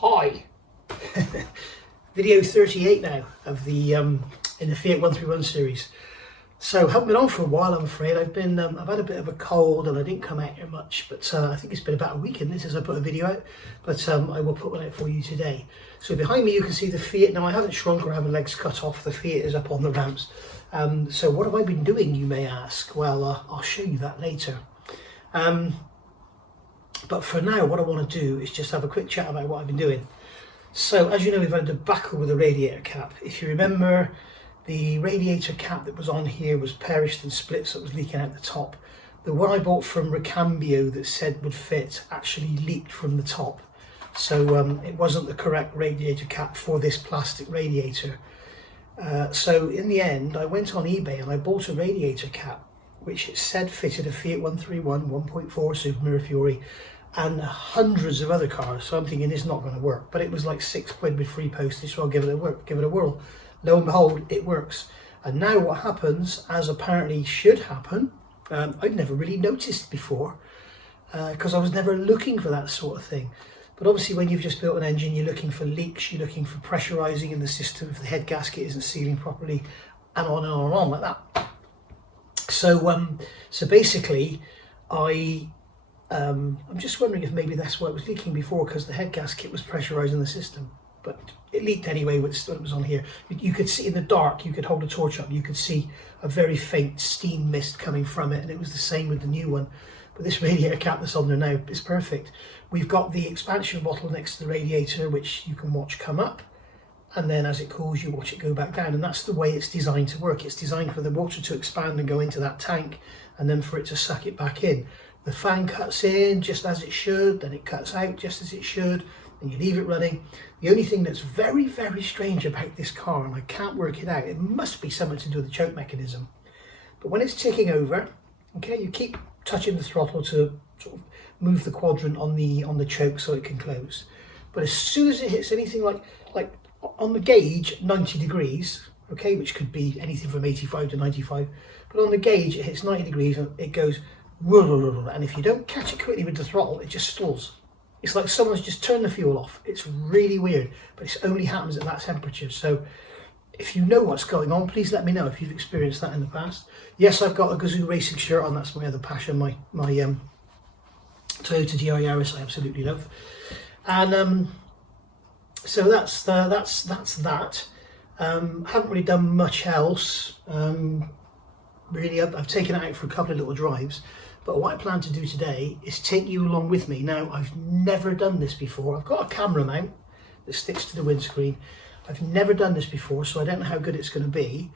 Hi. Video 38 now of the in the Fiat 131 series. So haven't been on for a while, I'm afraid. I've had a bit of a cold and I didn't come out here much, but I think it's been about a week in this since I put a video out, but I will put one out for you today. So behind me you can see the Fiat. Now I haven't shrunk or have my legs cut off, the Fiat is up on the ramps. So what have I been doing, you may ask? Well, I'll show you that later. But for now, what I want to do is just have a quick chat about what I've been doing. So, as you know, we've had a debacle with the radiator cap. If you remember, the radiator cap that was on here was perished and split, so it was leaking out the top. The one I bought from Recambio that said would fit actually leaked from the top. So it wasn't the correct radiator cap for this plastic radiator. So in the end, I went on eBay and I bought a radiator cap which it said fitted a Fiat 131 1.4 Super Mirror Fury and hundreds of other cars. So I'm thinking it's not going to work, but it was like £6 with free postage, so I'll give it a whirl. Lo and behold, it works. And now what happens, as apparently should happen, I'd never really noticed before because I was never looking for that sort of thing. But obviously when you've just built an engine, you're looking for leaks, you're looking for pressurising in the system if the head gasket isn't sealing properly, and on and on and on like that. So so basically I'm just wondering if maybe that's why it was leaking before, because the head gasket was pressurising the system. But it leaked anyway when it was on here. You could see in the dark, you could hold a torch up, you could see a very faint steam mist coming from it, and it was the same with the new one. But this radiator cap that's on there now is perfect. We've got the expansion bottle next to the radiator, which you can watch come up, and then as it cools you watch it go back down, and that's the way it's designed to work. It's designed for the water to expand and go into that tank, and then for it to suck it back in. The fan cuts in just as it should, then it cuts out just as it should, and you leave it running. The only thing that's very, very strange about this car, and I can't work it out, it must be something to do with the choke mechanism, but when it's ticking over, okay, you keep touching the throttle to sort of move the quadrant on the choke so it can close. But as soon as it hits anything like on the gauge 90 degrees, okay, which could be anything from 85 to 95, but on the gauge it hits 90 degrees and it goes, and if you don't catch it quickly with the throttle, it just stalls. It's like someone's just turned the fuel off. It's really weird, but it only happens at that temperature. So if you know what's going on, please let me know if you've experienced that in the past. Yes, I've got a Gazoo Racing shirt on. That's my other passion, my Toyota GR Yaris I absolutely love. And so that's that. Haven't really done much else. Really, I've taken it out for a couple of little drives. But what I plan to do today is take you along with me. Now, I've never done this before. I've got a camera mount that sticks to the windscreen. I've never done this before, so I don't know how good it's going to be.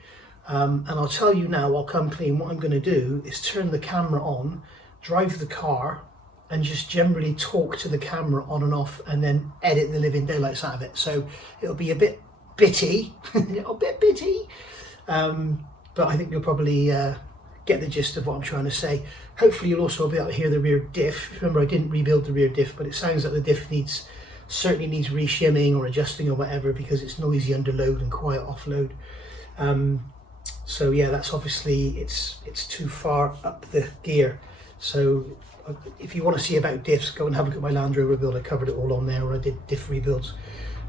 And I'll tell you now, I'll come clean. What I'm going to do is turn the camera on, drive the car, and just generally talk to the camera on and off, and then edit the living daylights out of it. So it'll be a bit bitty, but I think you'll probably get the gist of what I'm trying to say. Hopefully you'll also be able to hear the rear diff. Remember, I didn't rebuild the rear diff, but it sounds like the diff certainly needs reshimming or adjusting or whatever, because it's noisy under load and quiet off load. So yeah, that's obviously it's too far up the gear. So if you want to see about diffs, go and have a look at my Land Rover build. I covered it all on there, or I did diff rebuilds.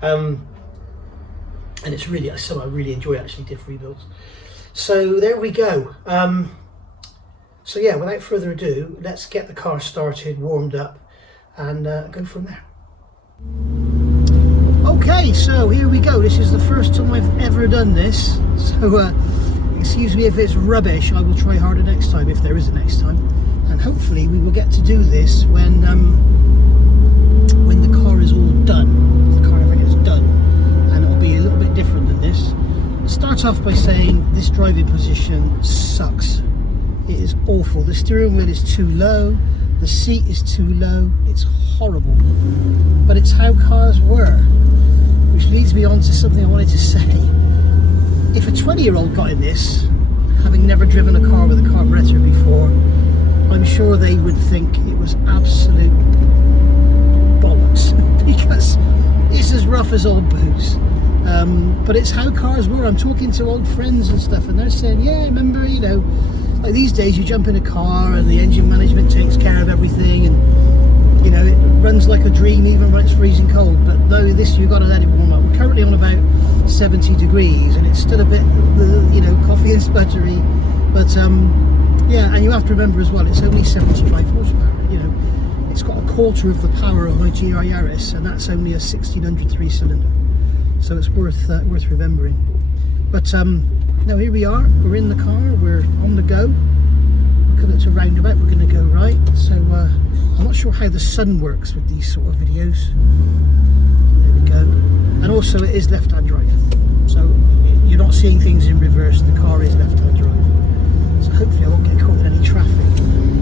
And it's really something I really enjoy, actually, diff rebuilds. So there we go. So yeah, without further ado, let's get the car started, warmed up, and go from there. Okay, so here we go. This is the first time I've ever done this, so excuse me if it's rubbish. I will try harder next time, if there is a next time, and hopefully we will get to do this when the car is all done, if the car ever gets done, and it'll be a little bit different than this. I'll start off by saying this driving position sucks. It is awful. The steering wheel is too low, the seat is too low, it's horrible. But it's how cars were, which leads me on to something I wanted to say. If a 20-year-old got in this, having never driven a car with a carburetor before, I'm sure they would think it was absolute bollocks, because it's as rough as old boots. But it's how cars were. I'm talking to old friends and stuff, and they're saying, yeah, remember, you know, like these days you jump in a car and the engine management takes care of everything, and you know, runs like a dream even when it's freezing cold, but though this, you've got to let it warm up. We're currently on about 70 degrees and it's still a bit, you know, coffee and sputtery, but yeah, and you have to remember as well, it's only 75 horsepower, you know, it's got a quarter of the power of my GR Yaris, and that's only a 1600 3-cylinder, so it's worth remembering. But now here we are, we're in the car, we're on the go. Look at a roundabout, we're going to go right, so I'm not sure how the sun works with these sort of videos. There we go. And also it is left-hand drive, so you're not seeing things in reverse, the car is left-hand drive. So hopefully I won't get caught in any traffic.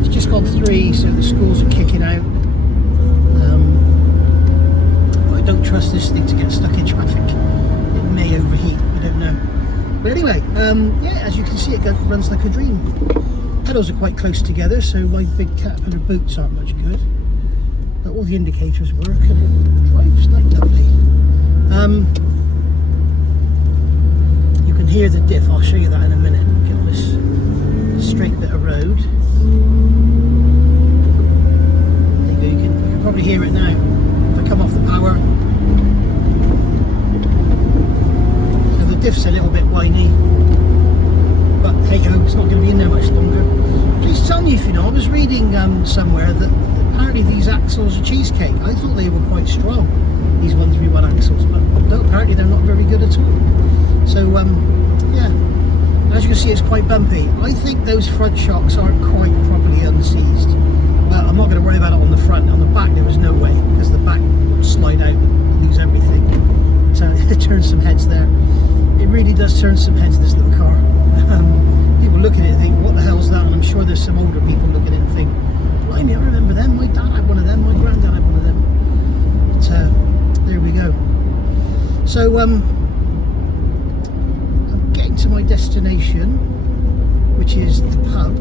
It's just gone 3, so the schools are kicking out. I don't trust this thing to get stuck in traffic. It may overheat, we don't know. But anyway, yeah, as you can see, it runs like a dream. Pedals are quite close together, so my big Caterpillar boots aren't much good. But all the indicators work and it drives like lovely. You can hear the diff, I'll show you that in a minute. Get on this straight bit of road. There you go, you can probably hear it now. If I come off the power. So the diff's a little bit whiny. But hey ho, it's not going to be in there much longer. Please tell me if you know, I was reading somewhere that apparently these axles are cheesecake. I thought they were quite strong, these 131 axles, but no, apparently they're not very good at all. So yeah, as you can see, it's quite bumpy. I think those front shocks aren't quite properly unseized. Well, I'm not going to worry about it on the front. On the back there was no way, because the back will slide out and lose everything. So it turns some heads there. It really does turn some heads, this little car. People look at it and think, what the hell's that? And I'm sure there's some older people looking at it and think, blimey, I remember them, my dad had one of them, my granddad had one of them. But there we go. So I'm getting to my destination, which is the pub.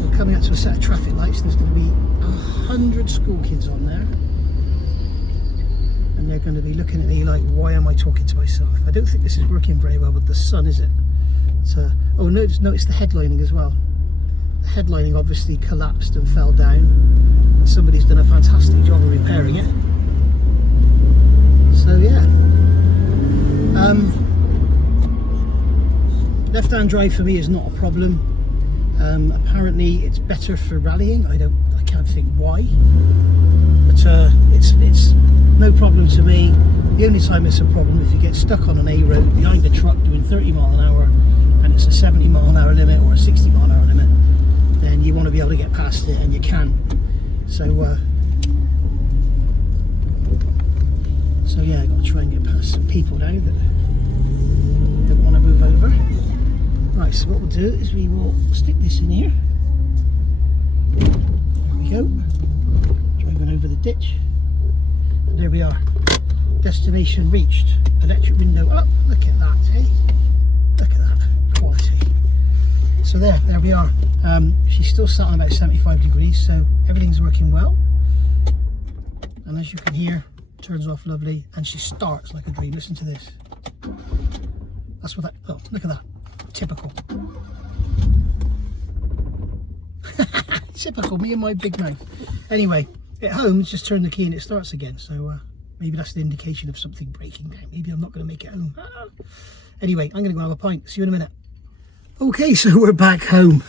We're coming up to a set of traffic lights. There's going to be 100 school kids on there. And they're going to be looking at me like, why am I talking to myself? I don't think this is working very well with the sun, is it? Oh, notice the headlining as well. The headlining obviously collapsed and fell down, and somebody's done a fantastic job of repairing it. So yeah, left-hand drive for me is not a problem. Apparently it's better for rallying. I can't think why, but it's no problem to me. The only time it's a problem if you get stuck on an A road behind a truck doing 30 mile an hour and it's a 70 mile an hour limit or a 60 mile an hour limit, then you want to be able to get past it, and you can. So yeah, I've got to try and get past some people now that don't want to move over. Right, so what we'll do is we will stick this in here. There we go. Driving over the ditch. And there we are. Destination reached. Electric window up. Look at that, eh? Look at that quality. So there we are. She's still sat on about 75 degrees, so everything's working well. And as you can hear, turns off lovely, and she starts like a dream. Listen to this. That's what that. Oh, look at that. Typical. Typical. Me and my big mouth. Anyway, at home, just turn the key and it starts again. So maybe that's the indication of something breaking down. Maybe I'm not going to make it home. Anyway, I'm going to go have a pint. See you in a minute. Okay, so we're back home.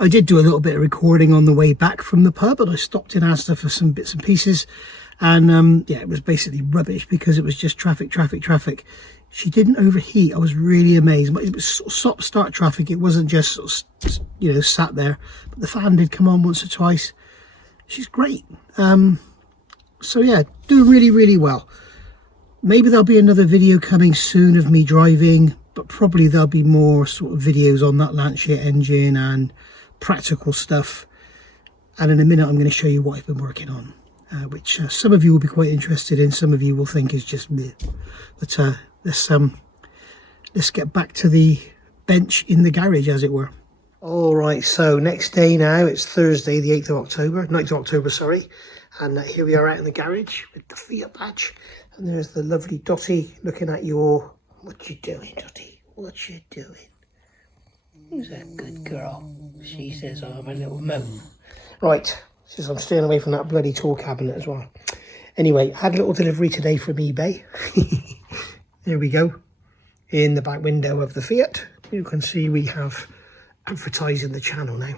I did do a little bit of recording on the way back from the pub, and I stopped in Asda for some bits and pieces. And yeah, it was basically rubbish because it was just traffic. She didn't overheat. I was really amazed. It was sort of stop-start traffic. It wasn't just sort of, you know, sat there. But the fan did come on once or twice. She's great. So yeah, doing really well. Maybe there'll be another video coming soon of me driving, but probably there'll be more sort of videos on that Lancia engine and practical stuff. And in a minute, I'm going to show you what I've been working on, which some of you will be quite interested in. Some of you will think is just bleh. But let's get back to the bench in the garage, as it were. All right, so next day now, it's Thursday, the 9th of October, sorry. And here we are out in the garage with the Fiat badge. And there's the lovely Dottie looking at your... What you doing, Dottie? What you doing? Who's that good girl? She says, oh, my little moan. Right, Since I'm staying away from that bloody tool cabinet as well. Anyway, had a little delivery today from eBay. There we go. In the back window of the Fiat, you can see we have advertising the channel now.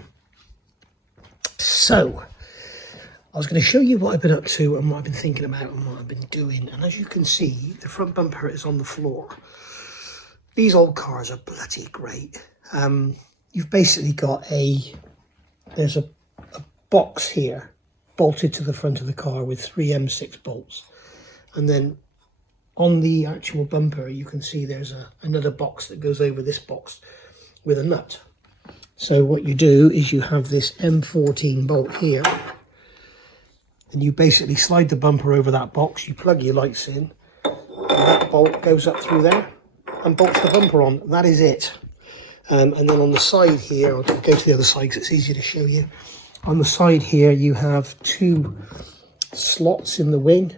So, I was going to show you what I've been up to and what I've been thinking about and what I've been doing. And as you can see, the front bumper is on the floor. These old cars are bloody great. You've basically got there's a box here bolted to the front of the car with 3 M6 bolts. And then on the actual bumper, you can see there's another box that goes over this box with a nut. So what you do is you have this M14 bolt here, and you basically slide the bumper over that box, you plug your lights in, and that bolt goes up through there and bolts the bumper on. That is it. And then on the side here, I'll go to the other side because it's easier to show you. On the side here, you have 2 slots in the wing,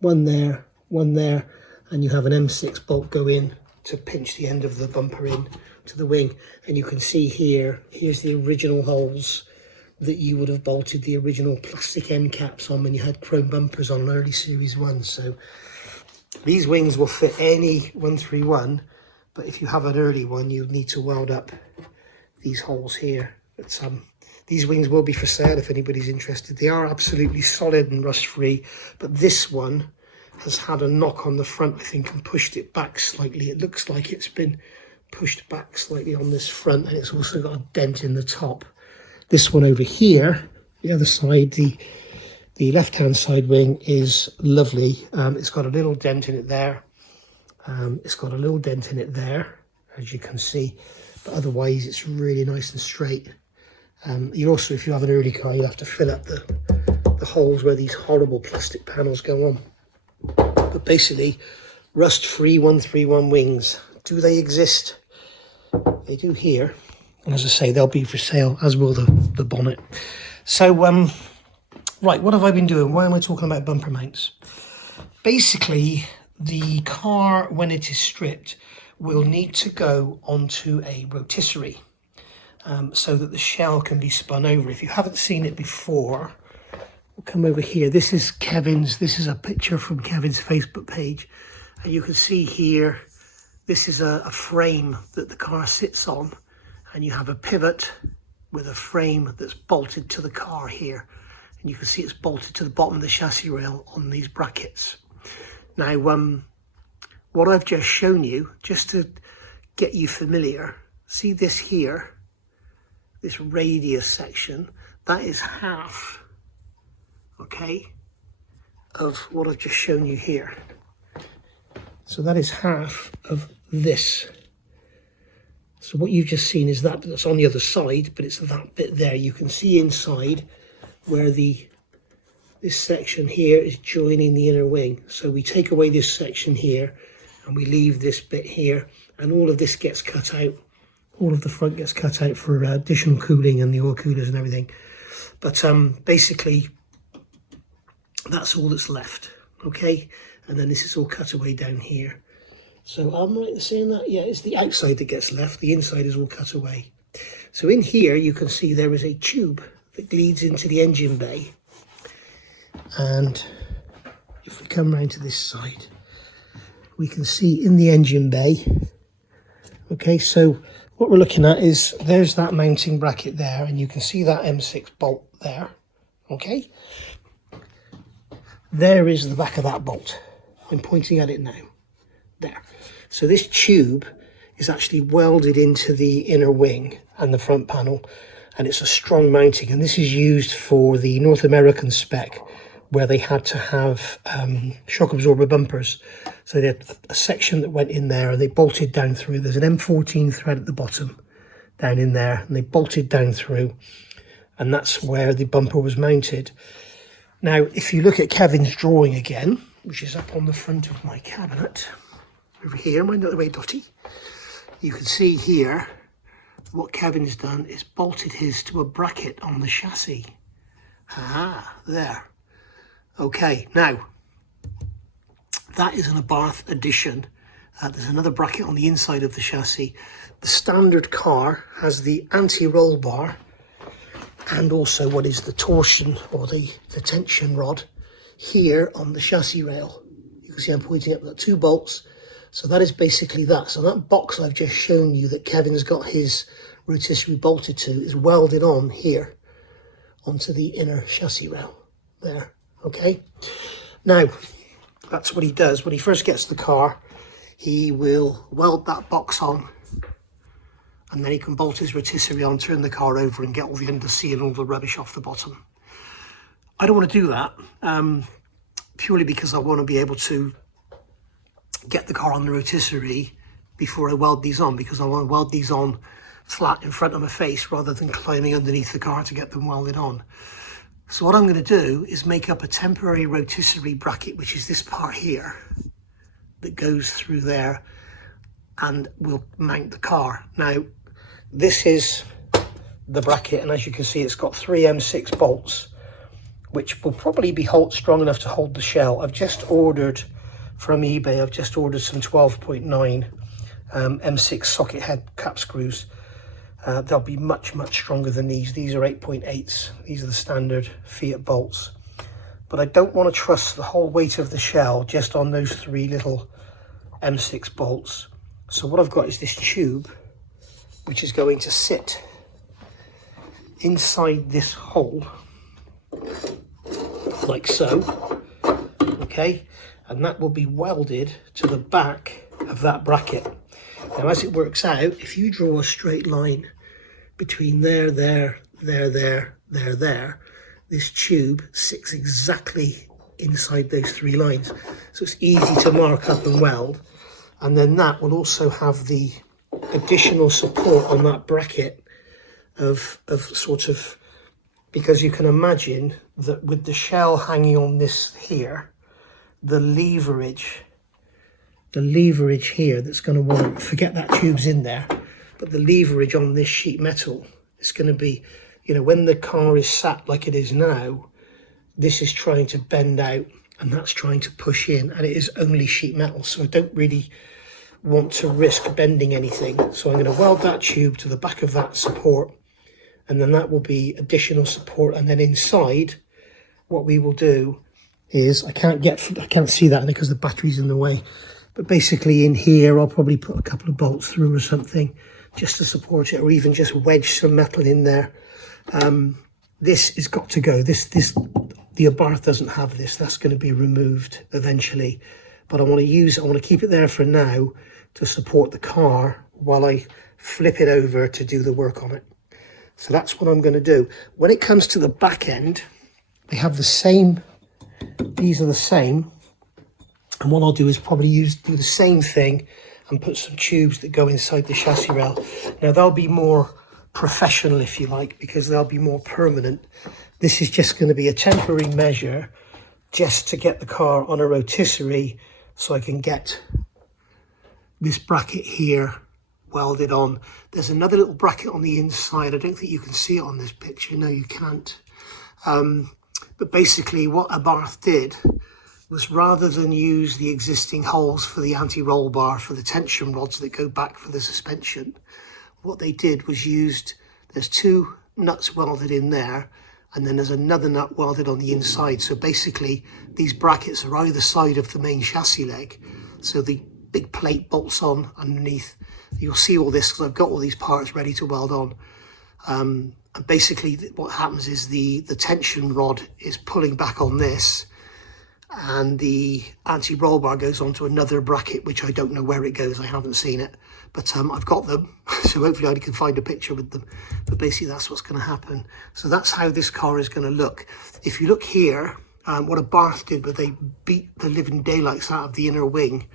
one there, and you have an M6 bolt go in to pinch the end of the bumper in to the wing. And you can see here's the original holes that you would have bolted the original plastic end caps on when you had chrome bumpers on an early series 1. So these wings will fit any 131, but if you have an early one, you need to weld up these holes here. But these wings will be for sale if anybody's interested. They are absolutely solid and rust free, but this one has had a knock on the front, I think, and pushed it back slightly. It looks like it's been pushed back slightly on this front, and it's also got a dent in the top. This one over here, the other side, the left-hand side wing is lovely. It's got a little dent in it there. It's got a little dent in it there, as you can see, but otherwise it's really nice and straight. You also, if you have an early car, you'll have to fill up the holes where these horrible plastic panels go on. But basically, rust-free 131 wings. Do they exist? They do here. And as I say, they'll be for sale, as will the bonnet. So, right, what have I been doing? Why am I talking about bumper mounts? Basically, the car, when it is stripped, will need to go onto a rotisserie so that the shell can be spun over. If you haven't seen it before, we'll come over here. This is a picture from Kevin's Facebook page. And you can see here, this is a frame that the car sits on. And you have a pivot with a frame that's bolted to the car here. And you can see it's bolted to the bottom of the chassis rail on these brackets. Now, what I've just shown you, just to get you familiar, see this here, this radius section, that is half, okay, of what I've just shown you here. So that is half of this. So what you've just seen is that bit that's on the other side, but it's that bit there. You can see inside where this section here is joining the inner wing. So we take away this section here and we leave this bit here, and all of this gets cut out. All of the front gets cut out for additional cooling and the oil coolers and everything. But basically, that's all that's left, okay? And then this is all cut away down here. So I'm right in saying that? Yeah, it's the outside that gets left. The inside is all cut away. So in here, you can see there is a tube that leads into the engine bay. And if we come round to this side, we can see in the engine bay, okay, so what we're looking at is there's that mounting bracket there, and you can see that M6 bolt there, okay? There is the back of that bolt. I'm pointing at it now. There. So this tube is actually welded into the inner wing and the front panel, and it's a strong mounting, and this is used for the North American spec where they had to have shock absorber bumpers. So they had a section that went in there and they bolted down through. There's an M14 thread at the bottom down in there, and they bolted down through, and that's where the bumper was mounted. Now, if you look at Kevin's drawing again, which is up on the front of my cabinet, over here, mind out the way, Dotty, you can see here what Kevin's done is bolted his to a bracket on the chassis. Ah, there. Okay, now, that is an Abarth edition. There's another bracket on the inside of the chassis. The standard car has the anti-roll bar and also what is the torsion or the tension rod here on the chassis rail. You can see I'm pointing up at 2 bolts. So that is basically that. So that box I've just shown you that Kevin's got his rotisserie bolted to is welded on here onto the inner chassis rail there. Okay, now that's what he does when he first gets the car. He will weld that box on, and then he can bolt his rotisserie on, turn the car over and get all the underseat and all the rubbish off the bottom. I don't want to do that purely because I want to be able to get the car on the rotisserie before I weld these on, because I want to weld these on flat in front of my face rather than climbing underneath the car to get them welded on. So what I'm going to do is make up a temporary rotisserie bracket, which is this part here that goes through there, and we'll mount the car. Now this is the bracket, and as you can see it's got 3 M6 bolts which will probably be strong enough to hold the shell. I've just ordered from eBay, I've just ordered some 12.9 M6 socket head cap screws. They'll be much stronger than these. These are 8.8s. These are the standard Fiat bolts. But I don't want to trust the whole weight of the shell just on those 3 little M6 bolts. So what I've got is this tube, which is going to sit inside this hole, like so, okay? And that will be welded to the back of that bracket. Now, as it works out, if you draw a straight line between there, this tube sits exactly inside those 3 lines. So it's easy to mark up and weld. And then that will also have the additional support on that bracket of sort of, because you can imagine that with the shell hanging on this here, the leverage here that's going to want to, forget that tube's in there, but the leverage on this sheet metal is going to be, you know, when the car is sat like it is now, this is trying to bend out and that's trying to push in, and it is only sheet metal, so I don't really want to risk bending anything. So I'm going to weld that tube to the back of that support, and then that will be additional support. And then inside, what we will do is, I can't see that because the battery's in the way, but basically in here I'll probably put a couple of bolts through or something just to support it, or even just wedge some metal in there. This has got to go. The Abarth doesn't have this. That's going to be removed eventually, but I want to keep it there for now to support the car while I flip it over to do the work on it. So that's what I'm going to do. When it comes to the back end, they have the same, these are the same, and what I'll do is probably do the same thing and put some tubes that go inside the chassis rail. Now they'll be more professional, if you like, because they'll be more permanent. This is just going to be a temporary measure just to get the car on a rotisserie, so I can get this bracket here welded on. There's another little bracket on the inside. I don't think you can see it on this picture. No, you can't. But basically what Abarth did was, rather than use the existing holes for the anti-roll bar for the tension rods that go back for the suspension, what they did was there's 2 nuts welded in there, and then there's another nut welded on the inside. So basically these brackets are either side of the main chassis leg, so the big plate bolts on underneath. You'll see all this because I've got all these parts ready to weld on. And basically what happens is the tension rod is pulling back on this, and the anti-roll bar goes onto another bracket, which I don't know where it goes. I haven't seen it, but I've got them, so hopefully I can find a picture with them. But basically that's what's going to happen. So that's how this car is going to look. If you look here, what Abarth did, but they beat the living daylights out of the inner wing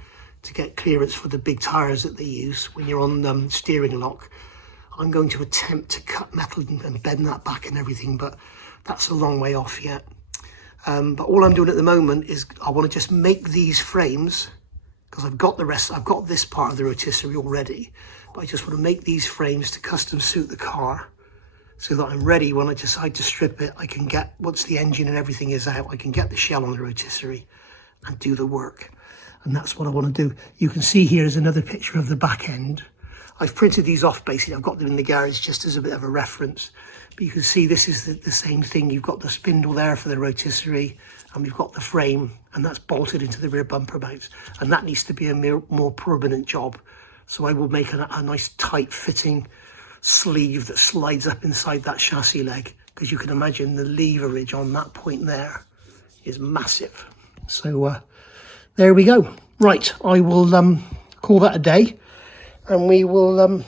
to get clearance for the big tires that they use when you're on steering lock. I'm going to attempt to cut metal and bend that back and everything, but that's a long way off yet. But all I'm doing at the moment is I want to just make these frames, because I've got the rest, I've got this part of the rotisserie already, but I just want to make these frames to custom suit the car, so that I'm ready when I decide to strip it. I can get, once the engine and everything is out, I can get the shell on the rotisserie and do the work. And that's what I want to do. You can see here is another picture of the back end. I've printed these off basically. I've got them in the garage just as a bit of a reference. But you can see this is the same thing. You've got the spindle there for the rotisserie, and we've got the frame, and that's bolted into the rear bumper mounts. And that needs to be a more permanent job. So I will make a nice tight fitting sleeve that slides up inside that chassis leg, because you can imagine the leverage on that point there is massive. So there we go. Right, I will call that a day, and we will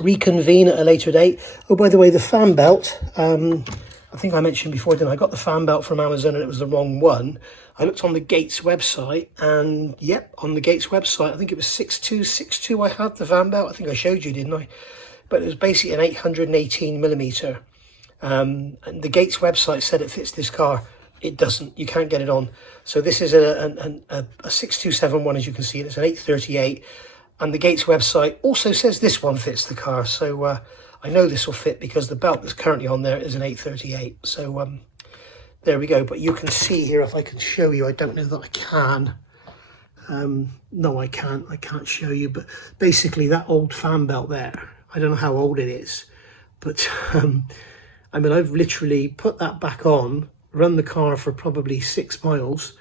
reconvene at a later date. Oh, by the way, the fan belt, I think I mentioned before, didn't I? I got the fan belt from Amazon and it was the wrong one. I looked on the Gates website, and yep, on the Gates website, I think it was 6262 I had the fan belt. I think I showed you, didn't I? But it was basically an 818 millimeter. And the Gates website said it fits this car. It doesn't. You can't get it on. So this is a 6271, as you can see. It's an 838. And the Gates website also says this one fits the car. So I know this will fit because the belt that's currently on there is an 838. So there we go. But you can see here, if I can show you, I don't know that I can. No, I can't. I can't show you. But basically that old fan belt there, I don't know how old it is. But I mean, I've literally put that back on, run the car for probably 6 miles,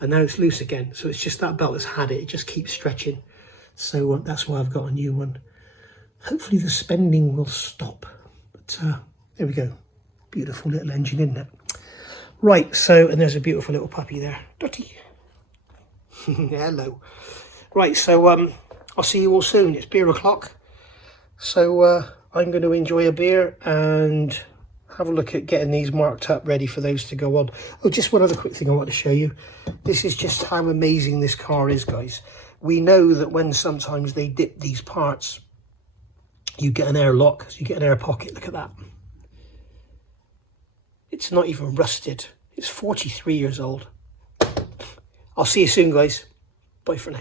and now it's loose again. So it's just that belt that's had it. It just keeps stretching. So that's why I've got a new one. Hopefully the spending will stop. But there we go. Beautiful little engine, isn't it? Right, so, and there's a beautiful little puppy there. Dotty. Hello. Right, so I'll see you all soon. It's beer o'clock. So I'm going to enjoy a beer and have a look at getting these marked up, ready for those to go on. Oh, just one other quick thing I want to show you. This is just how amazing this car is, guys. We know that when sometimes they dip these parts, you get an air lock, so you get an air pocket. Look at that. It's not even rusted. It's 43 years old. I'll see you soon, guys. Bye for now.